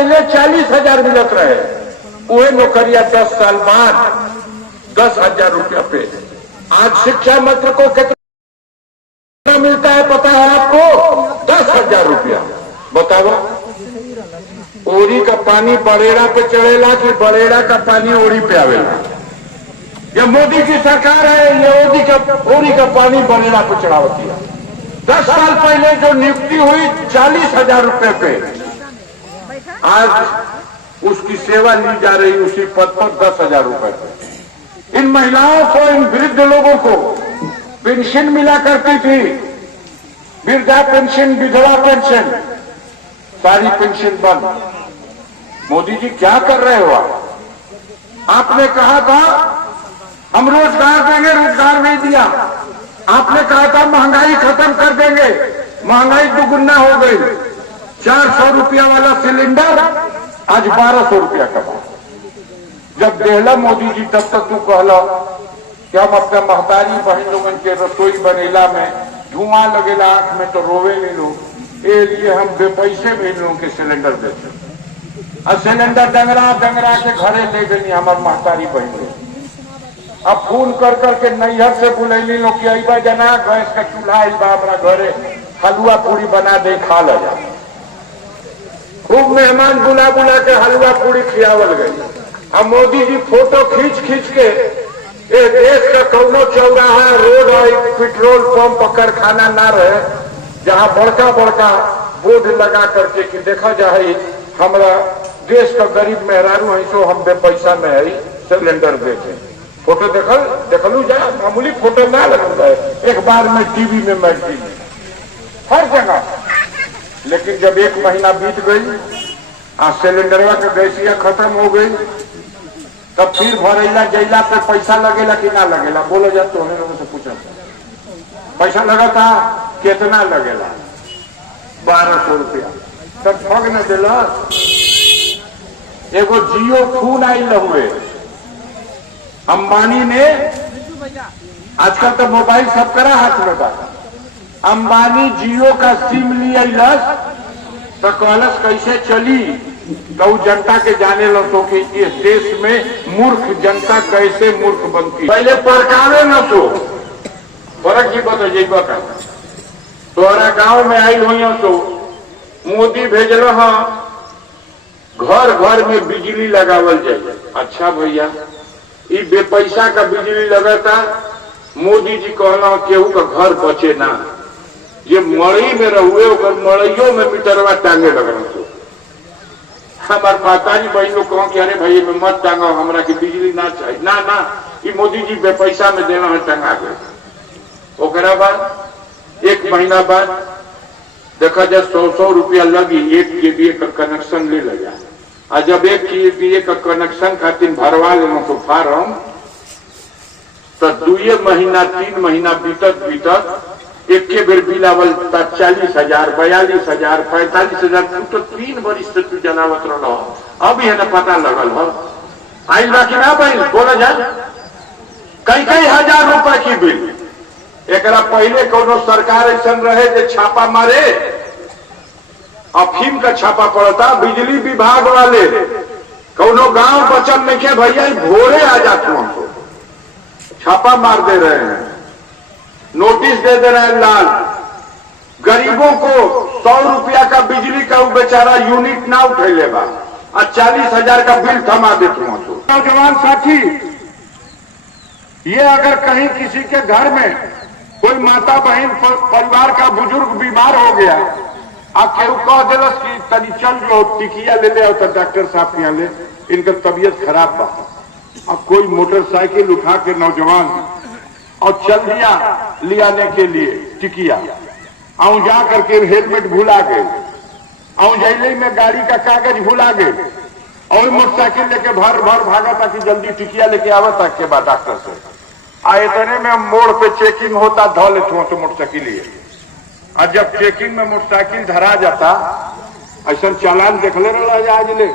पहले 40,000 मिलत रहे, वही नौकरिया 10 साल बाद 10,000 रुपया पे। आज शिक्षा मंत्री को कितना मिलता है पता है आपको? 10,000 रुपया। बताओ, ओरी का पानी बड़ेड़ा पे चढ़ेला कि बड़ेड़ा का पानी ओरी पे आवेला? ये मोदी की सरकार है, ये ओरी का पानी बड़ेड़ा पे चढ़ावती है। 10 साल पहले जो नियुक्ति हुई 40,000 रुपए पे, आज उसकी सेवा ली जा रही उसी पद पर 10,000 रुपए पे। इन महिलाओं को, इन वृद्ध लोगों को पेंशन मिला करती थी, वृद्धा पेंशन, विधवा पेंशन, सारी पेंशन बंद। मोदी जी क्या कर रहे हो आप? आपने कहा था हम रोजगार देंगे, रोजगार नहीं दिया। आपने कहा था महंगाई खत्म कर देंगे, महंगाई दुगुना हो गई। 400 रुपया वाला सिलेंडर आज 1200 रुपया का भाव। जब देहला मोदी जी तब तक तू कहला कि हम अपने महतारी बहन लोगन के रसोई बनेला में धुआं लगेला, आंख में तो रोवे नहीं लोग, ये लिए हम बेपैसे भी लोगों के सिलेंडर देते। और सिलेंडर डंगरा डंगरा के घरे ले गई हमारे महतारी बहन लोग। अब फोन कर करके नैहर से बुलैली लोग कि अबा जना गैस का चूल्हा आइबा हमारा घरे, हलवा पूरी बना दे, खा ल जा। खूब मेहमान बुला बुला के हलवा पूरी खियावल गई। अब मोदी जी फोटो खींच खींच के देश का कौनो चौराहा, रोड और पेट्रोल पंप, कारखाना ना रहे जहां बड़का बड़का बोर्ड लगा करके कि देखा जाए हमारा देश का गरीब मेहरारू है, सो हम पैसा में है सिलेंडर देते। फोटो देखलू जा, मामूली फोटो ना लगता है, एक बार में टीवी में, मैगजीन में, हर जगह। लेकिन जब 1 महीना बीत गई, आज सिलेंडरवा का गैसिया खत्म हो गई, तब फिर भरेला जैला पे पैसा लगेला कि ना लगेला? बोलो जा, तो लोगों से पूछा पैसा लगा था, कितना लगेला? 1200 रुपया। तब ठग न दिला। एगो जियो खून आई हुए अंबानी ने, आजकल तो मोबाइल सब करा हाथ में बा। अंबानी जियो का सिम लिया तो कहलस कैसे चली, तो जनता के जाने लो तो कि इस देश में मूर्ख जनता कैसे मूर्ख बनती। पहले परकावे न तो फर्क ही बता जेबा का। तोहरा गांव में आई हुई तो मोदी भेजल घर घर में बिजली लगावल जाए। अच्छा भैया, ये बेपैसा का बिजली लगाता, मोदी जी कहना केहू का घर बचे ना, ये मड़ई में रहुए मड़इयों में मीटरवा टांगे लगना। तो हमार माताजी बहन लोग कहो कि अरे भाई में मत टांगा, हमरा की बिजली ना चाहिए। ना ना, ये मोदी जी बेपैसा में देना है, टांगा गए। ओकरा बाद 1 महीना बाद देखा जाए 100 रुपया लगी 1 KVA का कनेक्शन ले लगा। और जब 1 KVA का कनेक्शन खातिर भरवा लेना तो फार्म, तो 2 महीना 3 महीना बीतत बीतत एक के बेर बिल आवल 40,000, 42,000, 45,000। तो 3 वर्ष से तू जनावत रहा। अब यह न पता लगल हो आइल बाकी ना भाई, बोला जाए कई हजार रुपए की बिल। एकरा पहले कोनो सरकार ऐसा रहे जो छापा मारे, अफीम का छापा पड़ता, बिजली विभाग वाले कोनो गांव बचन नहीं के भैया भोरे आ जाते हमको छापा मार दे रहे हैं, नोटिस दे दे रहे हैं लाल। गरीबों को 100 रुपया का बिजली का वो बेचारा यूनिट ना उठे बा और 40,000 का बिल थमा देते हो। नौजवान साथी, ये अगर कहीं किसी के घर में कोई माता बहन परिवार का बुजुर्ग बीमार हो गया, आप केहू कह दिलस कि तनी चल जो टिकिया ले ले तो डॉक्टर साहब के यहाँ ले, इनका तबीयत खराब बा। अब कोई मोटरसाइकिल उठा के नौजवान और चल दिया ले आने के लिए टिकिया, आऊं जा करके हेलमेट भुला गए, आऊं जैले में गाड़ी का कागज भुला गए, और मोटरसाइकिल लेके भर भर भागा ताकि जल्दी टिकिया लेके आवा तक के बाद डॉक्टर से आए। इतने में मोड़ पे चेकिंग होता, धो लेते हो तो मोटरसाइकिल लिए। और जब चेकिंग में मोटरसाइकिल धरा जाता, ऐसा चालान देखले रहा आज ले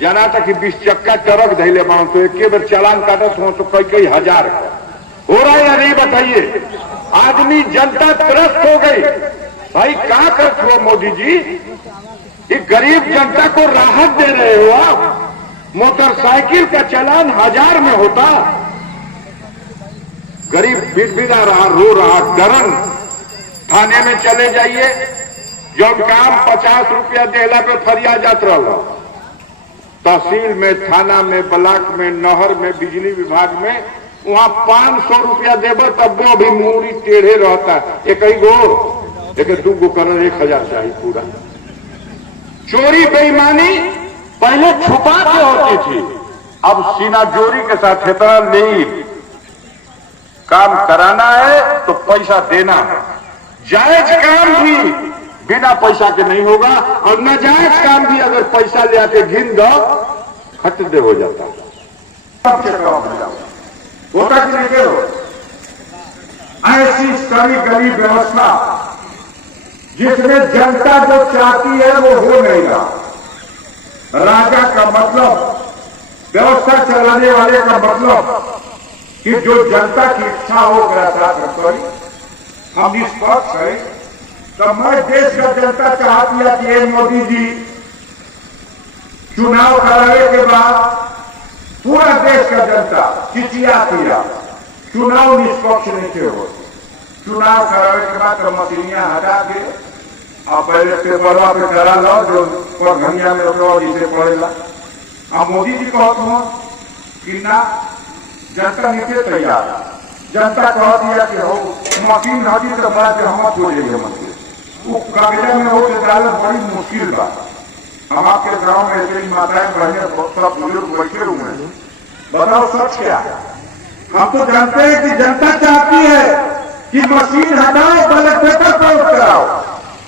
जाना था कि 20 चक्का ट्रक धैले बांध, तो एक बार चालान काटत हो तो कई हजार हो रहा है या नहीं बताइए? आदमी जनता त्रस्त हो गई। भाई क्या करते हो मोदी जी? ये गरीब जनता को राहत दे रहे हो आप। मोटरसाइकिल का चालान 1000 में होता, गरीब बिड़बिड़ा रहा, रो रहा, डरन। थाने में चले जाइए, जो काम 50 रुपया देला पे फरियाद जात रहा, तहसील में, थाना में, ब्लॉक में, नहर में, बिजली विभाग में, वहां 500 रुपया देबो तब वो भी मूड़ी टेढ़े रहता है। एक ही गो, एक 2 गो कर 1000 चाहिए पूरा। चोरी बेईमानी पहले छुपा के होती थी, अब सीना जोरी के साथ इतना नहीं। काम कराना है तो पैसा देना है। जायज काम भी बिना पैसा के नहीं होगा, और नाजायज काम भी अगर पैसा ले आके गिन दो खट दे हो जाता होता कि नहीं करो। ऐसी सारी गरीब व्यवस्था जिसमें जनता जो चाहती है वो हो नहीं रहा। राजा का मतलब, व्यवस्था चलाने वाले का मतलब कि जो जनता की इच्छा हो मेरा साथ करी, हम निष्पक्ष है। तो मैं देश का जनता चाहती है कि मोदी जी चुनाव कराने के बाद पूरा देश का जनता चिचियाती है, चुनाव निष्पक्ष नहीं हो। चुनाव कराने के बाद मशीनियां हटा के और पहले पेपरवा पे करा लो, जो परघनिया में जिसे पड़ेगा। अब मोदी जी कहते हो कि ना, जनता नीचे तैयार, जनता कह दिया कि हो मशीन हटी तो बड़ा के हम हो जाइए मशीन, वो कागजा में हो के डालना बड़ी मुश्किल बात। हम आपके गांव में ऐसे ही माताएं बहने सब बुजुर्ग बैठे हुए हैं, बताओ सच क्या है? हम तो जानते हैं कि जनता चाहती है कि मशीन हटाओ, बैलेट पेपर काउंट कराओ।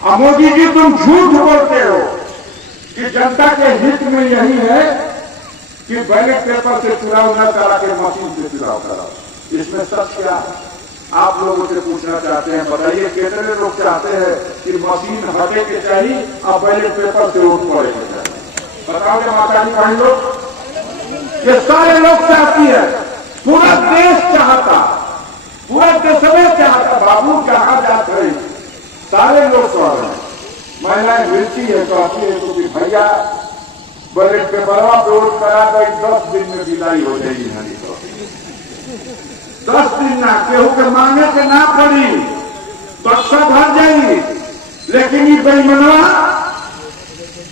और मोदी जी तुम झूठ बोलते हो कि जनता के हित में यही है कि बैलेट पेपर से चुनाव न करा के मशीन से चुनाव कराओ। इसमें सच क्या है? आप लोगों से पूछना चाहते हैं, बताइए कितने लोग चाहते हैं कि मशीन हटे के चाहिए और बैलेट पेपर से वोट पड़े के चाहिए? बताओगे माता जी भाई लोग? ये सारे लोग चाहती है, पूरा देश चाहता, पूरा देश में चाहता। बाबू जहां जाते हैं सारे लोग कह रहे हैं, महिलाएं मिलती है कहती है तो कि भैया बैलेट पेपरवा पे वोट करा गई 10 दिन में विदाई हो जाएगी। हरी तो 10 दिन ना केहू के मांगे के ना पड़ी, बक्सा भर जाएगी। लेकिन ये बेईमानवा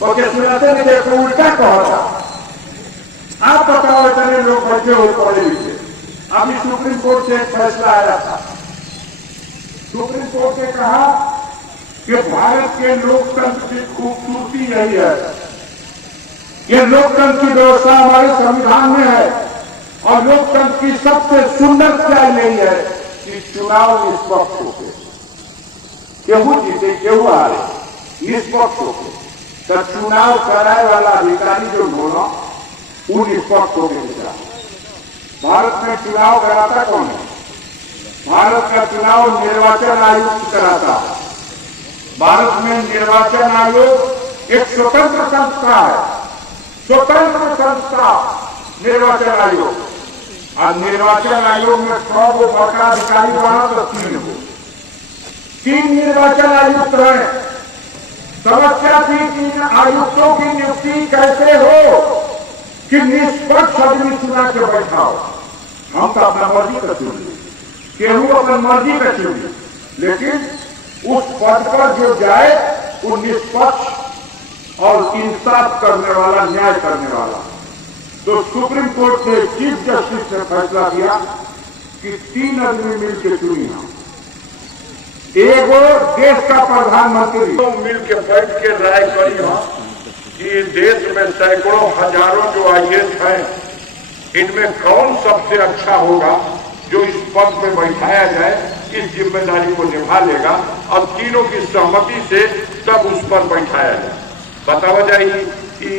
ओके सुनाते नहीं, देखो उल्टा कहता। आप बताओ, इतने लोग बैठे हो पढ़े लिखे। अभी सुप्रीम कोर्ट से एक फैसला आया था, सुप्रीम कोर्ट ने कहा कि भारत के लोकतंत्र की खूबसूरती यही है, ये लोकतंत्र की व्यवस्था हमारे संविधान में है, और लोकतंत्र की सबसे सुंदर क्या यही है कि चुनाव निष्पक्ष होते, केहू जीते केहू हारे, निष्पक्ष होते। तो चुनाव कराने वाला अधिकारी जो होना वो निष्पक्ष होकर। भारत में चुनाव कराता कौन है? भारत का चुनाव निर्वाचन आयोग कराता है। भारत में निर्वाचन आयोग एक स्वतंत्र संस्था है, स्वतंत्र संस्था निर्वाचन आयोग। और निर्वाचन आयोग में 100 को बड़का अधिकारी बना तो 3 को, 3 निर्वाचन आयुक्त हैं। समस्या थी कि इन आयुक्तों की नियुक्ति कैसे हो कि निष्पक्ष आदमी चुना के बैठाओ। हम तो अपना मर्जी का चुन, केहू अपनी मर्जी का चुन, लेकिन उस पद पर जो जाए वो निष्पक्ष और इंसाफ करने वाला, न्याय करने वाला। तो सुप्रीम कोर्ट ने चीफ जस्टिस ने फैसला दिया कि 3 आदमी मिलकर चुनी, एगो देश का प्रधानमंत्री तो मिलकर बैठ के राय करी कि देश में सैकड़ों हजारों जो IAS हैं, इनमें कौन सबसे अच्छा होगा जो इस पद में बैठाया जाए, इस जिम्मेदारी को निभा लेगा, और तीनों की सहमति से तब उस पर बैठाया जाए। बतावा जाए कि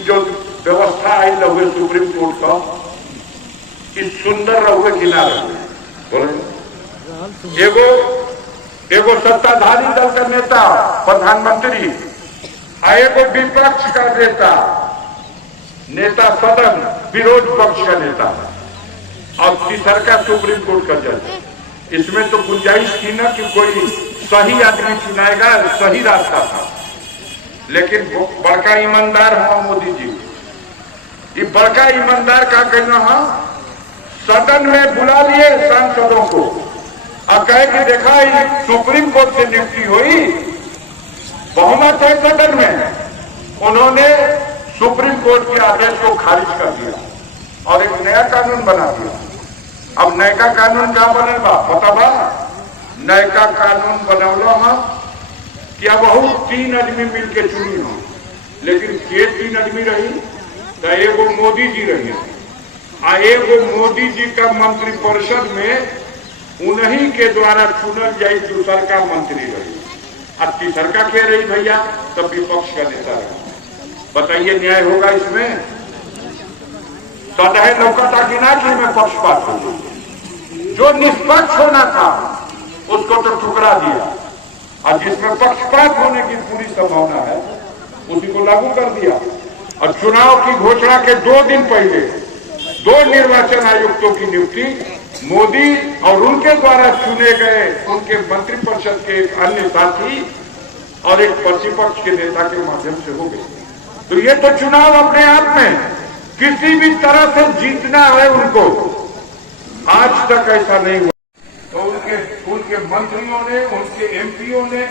जो व्यवस्था आई रहुए सुप्रीम कोर्ट का, कि सुंदर रहुए कि ना रहुए? बोले एगो सत्ताधारी दल का नेता प्रधानमंत्री, एगो विपक्ष का नेता सदन विरोध पक्ष का नेता, और तीसर का सुप्रीम कोर्ट का जज। इसमें तो गुंजाइश थी ना कि कोई सही आदमी चुनाएगा, सही रास्ता था। लेकिन बड़का ईमानदार हुआ मोदी जी। ये बड़का ईमानदार का कहना है, सदन में बुला लिए सांसदों को और कहे कि देखा सुप्रीम कोर्ट से नियुक्ति हुई, बहुमत है सदन में। उन्होंने सुप्रीम कोर्ट के आदेश को खारिज कर दिया और एक नया कानून बना दिया। अब नया कानून क्या बनेगा पता बा? नया कानून बनौलो हम क्या बहुत 3 आदमी मिलकर चुनी हो, लेकिन के 3 आदमी रही तो एगो मोदी जी रही आ एगो मोदी जी का मंत्रिपरिषद में उन्हीं के द्वारा चुनल जाये दूसर का मंत्री रही। अब तीसर का क्या रही भैया? तब विपक्ष का नेता रही। बताइए न्याय होगा इसमें? सदैव लौकता कि ना कि मैं पक्षपात हो, जो निष्पक्ष होना था उसको तो ठुकरा दिया और जिसमें पक्षपात होने की पूरी संभावना है उसी को लागू कर दिया। और चुनाव की घोषणा के 2 दिन पहले 2 निर्वाचन आयुक्तों की नियुक्ति मोदी और उनके द्वारा चुने गए उनके मंत्रिपरिषद के एक अन्य साथी और एक प्रतिपक्ष के नेता के माध्यम से हो गई। तो ये तो चुनाव अपने आप में किसी भी तरह से जीतना है उनको, आज तक ऐसा नहीं हुआ। तो उनके मंत्रियों ने, उनके एमपीओ ने,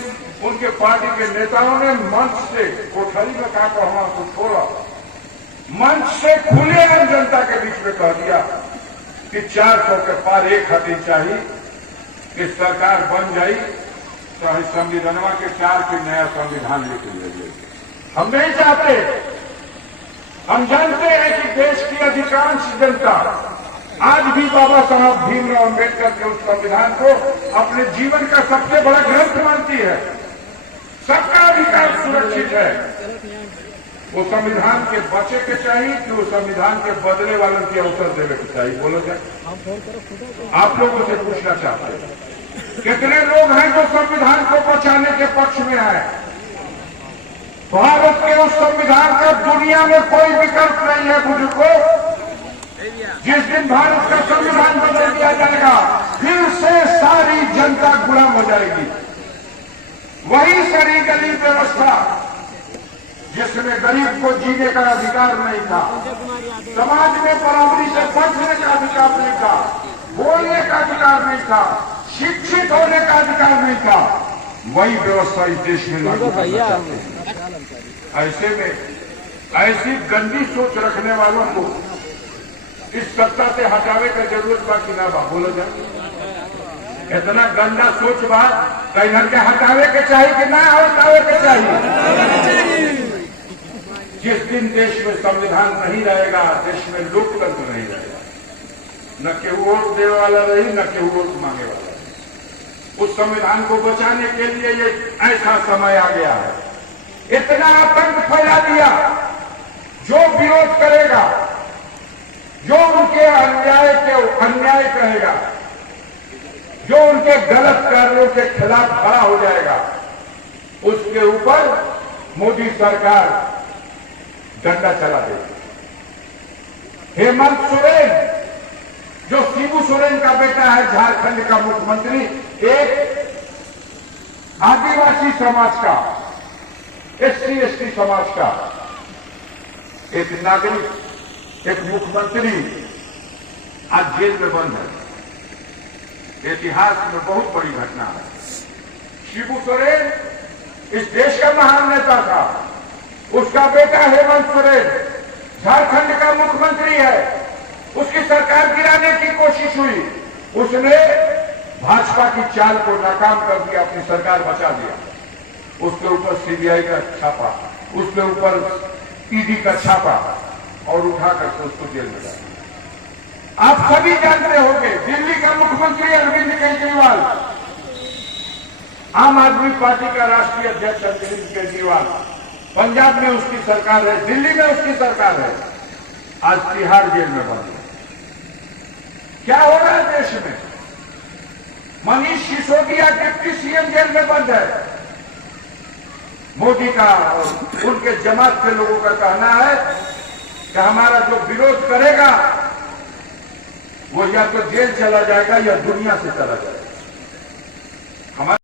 उनके पार्टी के नेताओं ने मंच से, कोठरी में कहा तो हम आपको छोड़ा, मंच से खुलेआम जनता के बीच में कह दिया कि 400 के पार एक हटी चाहिए कि सरकार बन जाई, चाहे संविधानवा के 4 के नया संविधान लिख लीजिए। हम नहीं चाहते। हम जानते हैं कि देश की अधिकांश जनता आज भी बाबा साहब भीमराव अम्बेडकर के उस संविधान को अपने जीवन का सबसे बड़ा ग्रंथ मानती है। सबका अधिकार सुरक्षित है। वो संविधान के बचे के चाहिए कि वो संविधान के बदले वालों की अवसर देने के चाहिए? बोलो क्या आप लोगों से पूछना चाहते हैं? कितने लोग हैं जो संविधान को बचाने के पक्ष में आए? भारत के उस संविधान का दुनिया में कोई विकल्प नहीं है बुजुर्गों। जिस दिन भारत का संविधान बदल दिया जाएगा फिर से सारी जनता गुलाम हो जाएगी। वही सारी गरीब व्यवस्था जिसमें गरीब को जीने का अधिकार नहीं था, समाज में बराबरी से बचने का अधिकार नहीं था, बोलने का अधिकार नहीं था, शिक्षित होने का अधिकार नहीं था, वही व्यवस्था इस देश में लागू करना चाहते हैं। ऐसे में ऐसी गंदी सोच रखने वालों को इस सत्ता से हटावे का जरूरत बा कि ना बा? बोलो जाए। इतना गंदा सोच बा कहीं के हटावे के चाहिए कि ना हटावे के चाहिए? जिस दिन देश में संविधान नहीं रहेगा, देश में लोकतंत्र नहीं रहेगा, न केहू वोट देने वाला रही, न केहू वोट मांगे वाला रही। उस संविधान को बचाने के लिए ये ऐसा समय आ गया है। इतना आतंक फैला दिया, जो विरोध करेगा, जो उनके अन्याय कहेगा, जो उनके गलत कार्यों के खिलाफ खड़ा हो जाएगा, उसके ऊपर मोदी सरकार डंडा चला देगी। हेमंत सोरेन जो शिबू सोरेन का बेटा है, झारखंड का मुख्यमंत्री, एक आदिवासी समाज का, SC ST समाज का एक नागरिक, एक मुख्यमंत्री आज जेल में बंद है। इतिहास में बहुत बड़ी घटना है। शिबू सोरेन इस देश का महान नेता था, उसका बेटा हेमंत सोरेन झारखंड का मुख्यमंत्री है। उसकी सरकार गिराने की कोशिश हुई, उसने भाजपा की चाल को नाकाम कर दिया, अपनी सरकार बचा दिया। उसके ऊपर CBI का छापा, उसके ऊपर ED का छापा और उठा करके उसको जेल में डाला। आप सभी जानते होंगे दिल्ली का मुख्यमंत्री अरविंद केजरीवाल, आम आदमी पार्टी का राष्ट्रीय अध्यक्ष अरविंद केजरीवाल, पंजाब में उसकी सरकार है, दिल्ली में उसकी सरकार है, आज तिहाड़ जेल में बंद है। क्या हो रहा है देश में? Manish Sisodia deputy CM jail में बंद है। मोदी का और उनके जमात के लोगों का कहना है कि हमारा जो विरोध करेगा वो या तो जेल चला जाएगा या दुनिया से चला जाएगा।